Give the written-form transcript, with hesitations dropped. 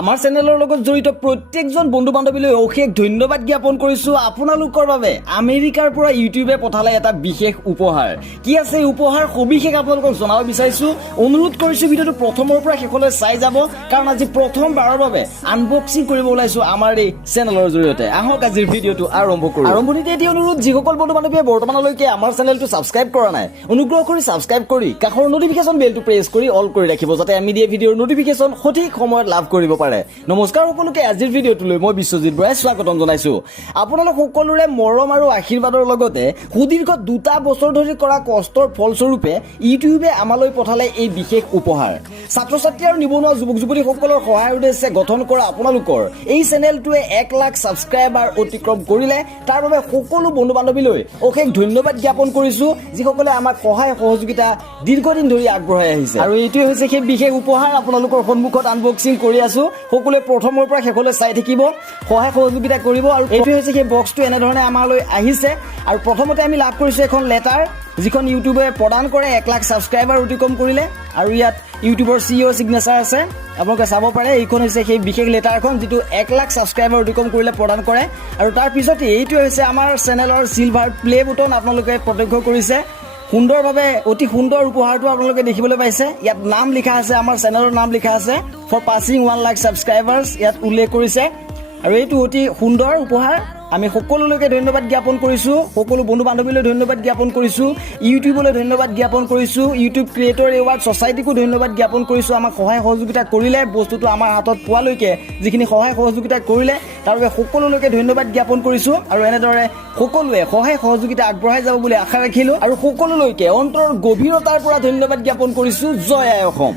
আমাৰ চেনেলৰ লগত জড়িত প্ৰত্যেকজন বন্ধু বান্ধৱীলৈ অশেষ ধন্যবাদ জ্ঞাপন কৰিছো আপোনালোকৰ বাবে আমেৰিকাৰ পৰা ইউটিউবে পঠালে এটা বিশেষ উপহাৰ কি আছে এই উপহাৰ সবিশেষ আপোনালোকক জনাব বিচাৰিছো অনুৰোধ কৰিছো ভিডিওটো প্ৰথমৰ পৰা শেষলৈ চাই যাব কাৰণ আজি প্ৰথমবাৰৰ বাবে আনবক্সিং কৰিব ওলাইছো আমাৰ এই চেনেলৰ জৰিয়তে আহক আজিৰ ভিডিওটো আৰম্ভ কৰো আৰম্ভণিতে এটি অনুৰোধ যিসকল বন্ধু বান্ধৱীয়ে বৰ্তমানলৈকে আমাৰ চেনেলটো সাবস্ক্ৰাইব কৰা নাই অনুগ্ৰহ কৰি সাবস্ক্ৰাইব কৰি কাষৰ নটিফিকেশন বেলটো প্ৰেছ কৰি অল কৰি ৰাখিব যাতে আমি দিয়া ভিডিওৰ নটিফিকেশন সঠিক সময়ত লাভ কৰিব পাৰে নমস্কাৰ সকলোকে আজিৰ ভিডিওটোলৈ মই বিশ্বজিত বৰাই স্বাগতম জনাইছো আপোনালোক সকলোৰে মৰম আৰু আশীৰ্বাদৰ লগতে সুদীৰ্ঘ 2 বছৰ ধৰি কৰা কষ্টৰ ফলস্বৰূপে ইউটিউবে আমালৈ পঠালে এই বিশেষ উপহাৰ ছাত্ৰ ছাত্ৰী আৰু নিবনুৱা যুৱক যুৱতী সকলৰ সহায়ৰ উদ্দেশ্যে গঠন কৰা আপোনালোকৰ এই চেনেলটোৱে 1 লাখ সাবস্ক্ৰাইবাৰ অতিক্ৰম কৰিলে তাৰ বাবে সকলো বন্ধু বান্ধৱীলৈ অশেষ ধন্যবাদ জ্ঞাপন কৰিছো যিসকলে আমাক সহায় সহযোগিতা দীৰ্ঘদিন ধৰি আগবঢ়াই আহিছে আৰু এইটোৱে হৈছে সেই বিশেষ উপহাৰ আপোনালোকৰ সন্মুখত আনবক্সিং কৰি আছো সকলোৱে প্ৰথমৰ পৰা শেষলৈ চাই থাকিব সহায় সহযোগিতা কৰিব আৰু এইটোৱে হৈছে সেই বক্সটো এনে ধৰণে আমালৈ আহিছে আৰু প্ৰথমতে আমি লাভ কৰিছো এখন লেটাৰ যিখন ইউটিউবে প্ৰদান কৰে 1 লাখ সাবস্ক্ৰাইবাৰ অতিক্ৰম কৰিলে আৰু ইয়াত ইউটিউবৰ সিইও সিগনেচাৰ আছে আপোনালোকে চাব পাৰে এইখন হৈছে সেই বিশেষ লেটাৰখন যেটো 1 লাখ সাবস্ক্ৰাইবাৰ অতিক্ৰম কৰিলে প্ৰদান কৰে আৰু তাৰ পিছতে এইটো হৈছে আমাৰ চেনেলৰ সিলভাৰ প্লে বুটন আপোনালোকে প্ৰত্যক্ষ কৰিছে সুন্দৰভাৱে অতি সুন্দৰ উপহাৰটো আপোনালোকে দেখিবলৈ পাইছে ইয়াত নাম লিখা আছে আমাৰ চেনেলৰ নাম লিখা আছে ফৰ পাসিং 1 লাখ সাবস্ক্ৰাইবাৰ্স ইয়াত উল্লেখ কৰিছে আৰু এইটো অতি সুন্দৰ উপহাৰ আমি সকলোলৈকে ধন্যবাদ জ্ঞাপন কৰিছো সকলো বন্ধু বান্ধৱীলৈ ধন্যবাদ জ্ঞাপন কৰিছো ইউটিউবলৈ ধন্যবাদ জ্ঞাপন কৰিছো ইউটিউব ক্ৰিয়েটৰ এৱাৰ্ড সোসাইটিকো ধন্যবাদ জ্ঞাপন কৰিছো আমাক সহায় সহযোগিতা কৰিলে বস্তুটো আমাৰ হাতত পোৱালৈকে যিখিনি সহায় সহযোগিতা কৰিলে তাৰ বাবে সকলোলৈকে ধন্যবাদ জ্ঞাপন কৰিছো আৰু এনেদৰে সকলোৱে সহায় সহযোগিতা আগবঢ়াই যাব বুলি আশা ৰাখিলো আৰু সকলোলৈকে অন্তৰৰ গভীৰতাৰ পৰা ধন্যবাদ জ্ঞাপন কৰিছো জয় আই অসম।